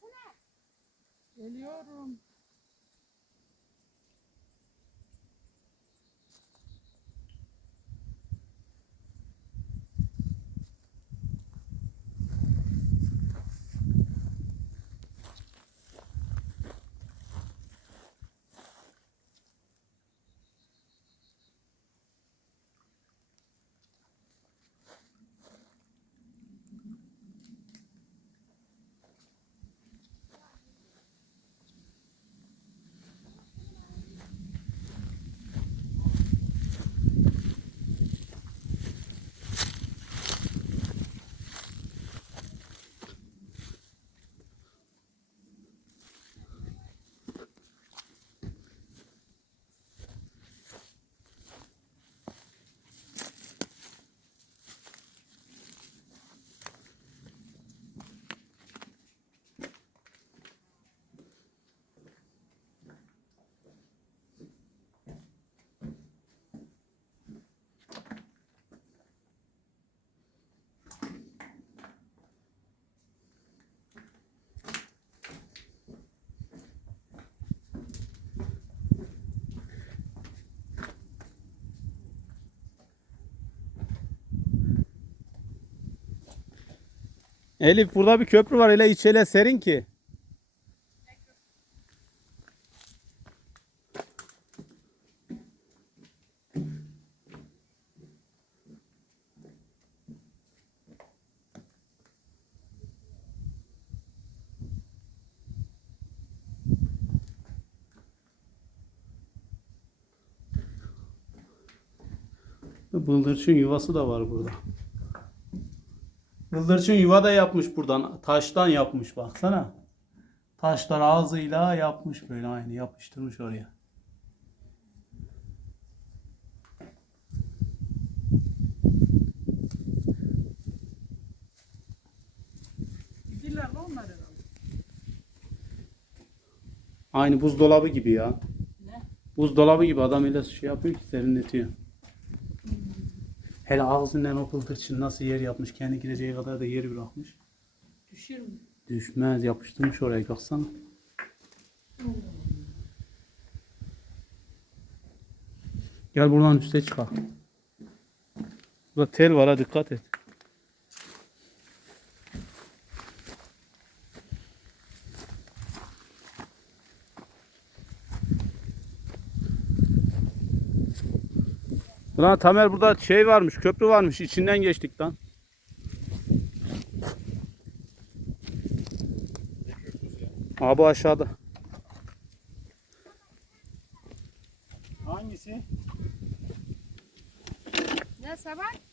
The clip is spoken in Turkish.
gelsene. Geliyorum. Elif burada bir köprü var hele içele serin ki. Bıldırcın yuvası da var burada. Bıldırcın yuva da yapmış buradan. Taştan yapmış baksana. Taşlar ağzıyla yapmış böyle aynı yapıştırmış oraya. Gidiyorlar lan onlar herhalde. Aynı buzdolabı gibi ya. Ne? Buzdolabı gibi adam öyle şey yapıyor ki serinletiyor. Hele ağzından o bıldırcın nasıl yer yapmış. Kendi gireceği kadar da yer bırakmış. Düşür mü? Düşmez yapıştırmış oraya baksana. Gel buradan üste çıkar. Burada tel var ha dikkat et. Lan Tamer burada şey varmış köprü varmış içinden geçtik lan. Abi aşağıda. Hangisi? Ne sabah?